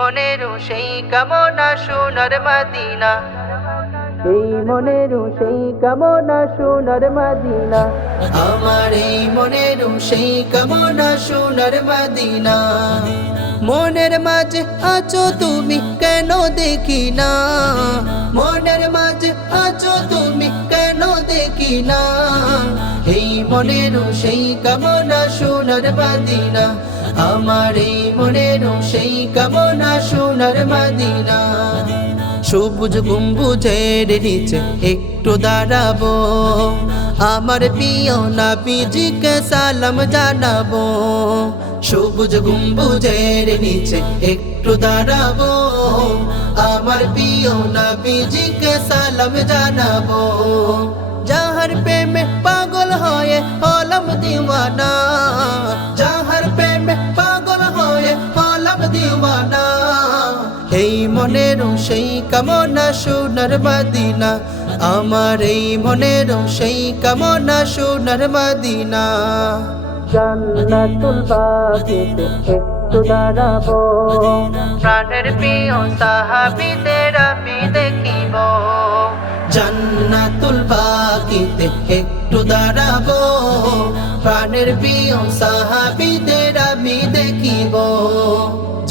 মনের সেই কামনা সোনার মদিনা, এই মনের সেই কামনা সোনার মদিনা, আমার এই মনের সেই কামনা সোনার মদিনা। মনের মাঝে আছো তুমি কেন দেখি না, মনের মাঝে আছো তুমি কেন দেখি না, এই মনের সেই কামনা সোনার মদিনা, আমার এই মনের সেই কামনা সোনার মদিনা। সবুজ গম্বুজের নিচে একটু দাঁড়াবো, আমার প্রিয় নবীজিকে সালাম জানাবো। সবুজ গম্বুজের নিচে একটু দাঁড়াবো, আমার প্রিয় নবীজিকে সালাম জানাবো। যাহার প্রেমে পাগল হয়ে হলাম দিওয়ানা, যাহার প্রেমে পাগল হয়ে হলাম দিওয়ানা, এই মনের সেই কামনা সোনার মদিনা, আমার এই মনের সেই কামনা সোনার মদিনা। জান্নাতুল বাগিতে একটু দাঁড়াবো, প্রাণের প্রিয় সাহাবীদের আমি দেখিব। জান্নাতুল বাগিতে একটু দাঁড়াবো, প্রাণের প্রিয় সাহাবীদের আমি দেখিব।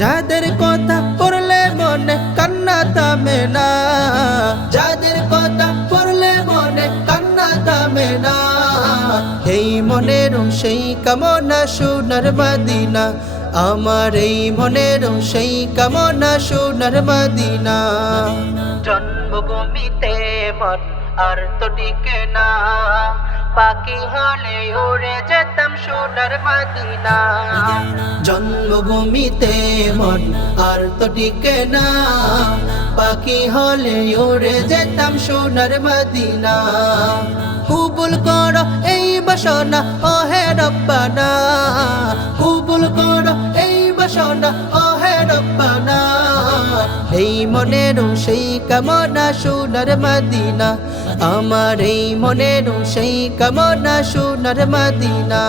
যাদের কথা পড়লে মনে কান্না থামে না, যাদের কথা পড়লে মনে কান্না থামে না, এই মনের সেই কামনা সোনার মদিনা, আমার এই মনের সেই কামনা সোনার মদিনা। জন্মভূমিতে মন আর তো টিকে না, পাখি হলে উড়ে যেতাম সোনার মদিনা। জন্মভূমিতে মন আর তো টিকে না, পাখি হলে উড়ে যেতাম সোনার মদিনা। কবুল করো এই বাসনা ও হে রব্বানা, কবুল করো এই বাসনা ও হে রব্বানা, এই মনের সেই কামনা সোনার মদিনা, আমার এই মনের সেই কামনা সোনার মদিনা।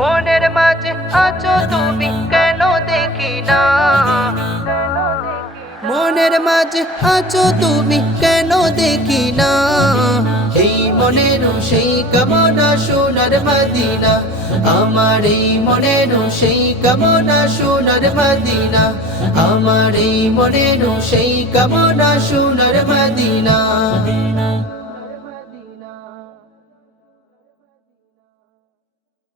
মনের মাঝে আছো তুমি কেন দেখি না, মনের মাঝে আছো তুমি কেন দেখি না, এই মনের সেই কামনা সোনার মদিনা, আমার এই মনের সেই কামনা সোনার মদিনা, আমার এই মনের সেই কামনা সোনার মদিনা।